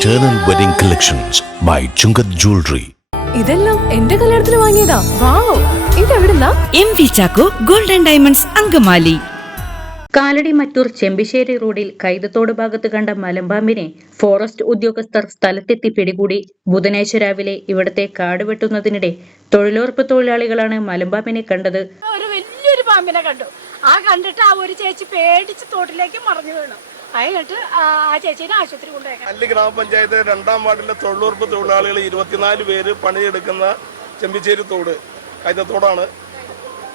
Eternal Wedding Collections by Chungat Jewelry. ഇതെല്ലാം എന്റെ കല്യാണത്തിന് വാങ്ങിയതാ. Wow ഇതെവിടുന്നാ? M V Chacko golden diamonds Angamaly. Kalady Mattoor Chembissery റോഡിൽ കൈതത്തോട് ഭാഗത്ത് കണ്ട മലമ്പാമ്പിനെ ഫോറസ്റ്റ് ഉദ്യോഗസ്ഥർ സ്ഥലത്തെത്തി പിടികൂടി. ബുധനാഴ്ച രാവിലെ ഇവിടത്തെ കാട് വെട്ടുന്നതിനിടെ തൊഴിലുറപ്പ് തൊഴിലാളികളാണ് മലമ്പാമ്പിനെ കണ്ടത്. ഒരു വലിയൊരു പാമ്പിനെ കണ്ടു. ആ കണ്ടിട്ട് ആ ഒരു ചേച്ചി പേടിച്ച് തോട്ടിലേക്ക് മറിഞ്ഞു വീണു. ആ ആശുപത്രി അല്ലി ഗ്രാമപഞ്ചായത്ത് രണ്ടാം വാർഡിലെ തൊഴിലുറപ്പ് തൊഴിലാളികൾ ഇരുപത്തിനാല് പേര് പണിയെടുക്കുന്ന ചെമ്പിച്ചേരി തോട് കൈതത്തോടാണ്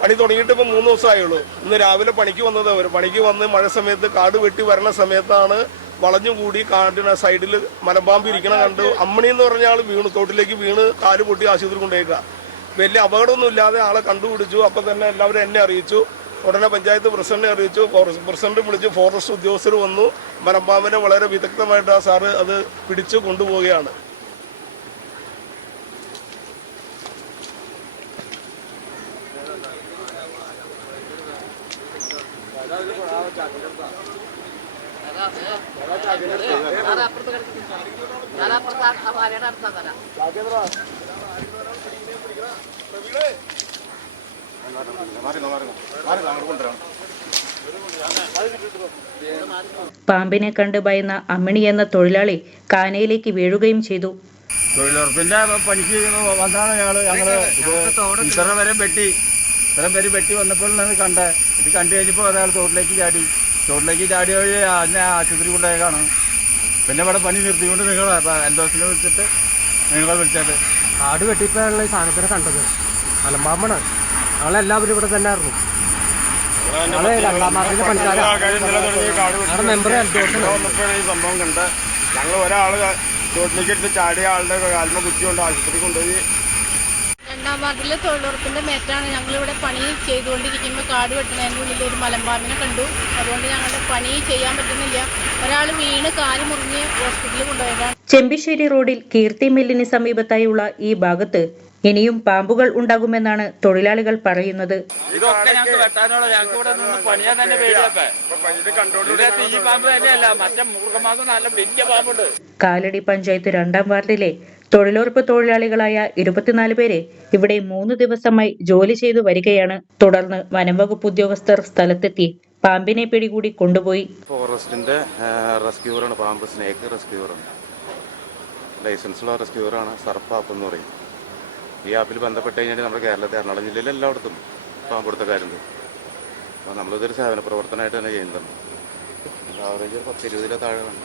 പണി തുടങ്ങിയിട്ട് ഇപ്പം മൂന്ന് ദിവസമായുള്ളൂ. ഇന്ന് രാവിലെ പണിക്ക് വന്നത് അവർ പണിക്ക് വന്ന് മഴ സമയത്ത് കാട് വെട്ടി വരണ സമയത്താണ് വളഞ്ഞുകൂടി കാടിന് സൈഡിൽ മലമ്പാമ്പ് ഇരിക്കണ കണ്ട് അമ്മണി എന്ന് പറഞ്ഞ ആൾ വീണു തോട്ടിലേക്ക് വീണ് കാൽ പൊട്ടി ആശുപത്രി കൊണ്ടുപോയേക്കുക വലിയ അപകടമൊന്നും ഇല്ലാതെ ആളെ കണ്ടുപിടിച്ചു. അപ്പം തന്നെ എല്ലാവരും എന്നെ അറിയിച്ചു. ഉടനെ പഞ്ചായത്ത് പ്രസിഡന്റിനെ അറിയിച്ചു. പ്രസിഡന്റ് വിളിച്ചു. ഫോറസ്റ്റ് ഉദ്യോഗസ്ഥർ വന്നു. മലമ്പാമ്പിനെ വളരെ വിദഗ്ധമായിട്ട് ആ സാറ് അത് പിടിച്ചു കൊണ്ടുപോവുകയാണ്. പാമ്പിനെ കണ്ട് ഭയന്ന അമ്മിണി എന്ന തൊഴിലാളി കാനയിലേക്ക് വീഴുകയും ചെയ്തു. തൊഴിലുറപ്പിന്റെ പണിക്ക് വന്നാണ് ഞങ്ങൾ ഞങ്ങൾ ഇത് ഇത്ര വരെ വെട്ടി ഇത്ര പേര് വെട്ടി വന്നപ്പോഴാണ് കണ്ടത് ഇത് കണ്ടു കഴിഞ്ഞപ്പോൾ ഒരാൾ തോട്ടിലേക്ക് ചാടി. തോട്ടിലേക്ക് ചാടി വഴി അതിനെ ആശുപത്രി കൊണ്ടുപോയേക്കാണ് പിന്നെ ഇവിടെ പണി നിർത്തിക്കൊണ്ട് നിങ്ങൾ എൻഡോസിനെ വിളിച്ചിട്ട് നിങ്ങളെ വിളിച്ചത്. ആട് വെട്ടിയപ്പോഴുള്ള ഈ സാധനത്തിനെ കണ്ടത്. മലമ്പാമ്പാണ് ഞങ്ങളെല്ലാവരും ഇവിടെ തന്നെ ആയിരുന്നു ഞങ്ങൾ രണ്ടാം മാസത്തിലെ മെമ്പർ സംഭവം കണ്ട് ഞങ്ങൾ ഒരാൾ തോട്ടിലേക്ക് എടുത്ത് ചാടിയ ആളുടെ കാൽമ കുത്തിക്കൊണ്ട് ആശുപത്രി കൊണ്ടുപോയി. രണ്ടാം വാർഡിലെ തൊഴിലുറപ്പിന്റെ മേറ്റാണ് ഞങ്ങളിവിടെ പണി ചെയ്തുകൊണ്ടിരിക്കുമ്പോൾ കാട് വെട്ടുന്നതിന്റെ ഉള്ളിൽ ഒരു മലമ്പാമ്പിനെ കണ്ടു. അതുകൊണ്ട് ഞങ്ങളുടെ പണി ചെയ്യാൻ പറ്റുന്നില്ല. ഒരാൾ വീണ് കാൽ മുറിഞ്ഞ് ഹോസ്പിറ്റലിൽ കൊണ്ടുപോയതാണ്. ചെമ്പിശ്ശേരി റോഡിൽ കീർത്തി മില്ലിന് സമീപത്തായുള്ള ഈ ഭാഗത്ത് ഇനിയും പാമ്പുകൾ ഉണ്ടാകുമെന്നാണ് തൊഴിലാളികൾ പറയുന്നത്. കാലടി പഞ്ചായത്ത് രണ്ടാം വാർഡിലെ തൊഴിലുറപ്പ് തൊഴിലാളികളായ ഇരുപത്തിനാല് പേരെ ഇവിടെ മൂന്ന് ദിവസമായി ജോലി ചെയ്തു വരികയാണ്. തുടർന്ന് വനംവകുപ്പ് ഉദ്യോഗസ്ഥർ സ്ഥലത്തെത്തി പാമ്പിനെ പിടികൂടി കൊണ്ടുപോയി. ഫോറസ്റ്റിന്റെ റെസ്ക്യൂറാണ് പാമ്പ് സ്നേക്ക് റെസ്ക്യൂറാണ് ലൈസൻസുള്ള റെസ്ക്യൂറാണ് സർപ്പാപ്പ് എന്ന് പറയും. ഈ ആപ്പിൽ ബന്ധപ്പെട്ട് കഴിഞ്ഞാൽ നമ്മുടെ കേരളത്തിൽ എറണാകുളം ജില്ലയിൽ എല്ലായിടത്തും പാമ്പ് കൊടുത്തക്കാരുണ്ട്. അപ്പോൾ നമ്മളിതൊരു സേവന പ്രവർത്തനമായിട്ട് തന്നെ ചെയ്യുന്നുണ്ട്. ആവറേജ് പത്ത് ഇരുപതിലെ താഴെ വേണം.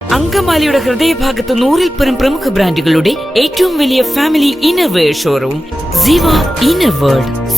അങ്കമാലിയുടെ ഹൃദയഭാഗത്ത് നൂറിൽ പരം പ്രമുഖ ബ്രാൻഡുകളുടെ ഏറ്റവും വലിയ family innerwear showroom Siva inner world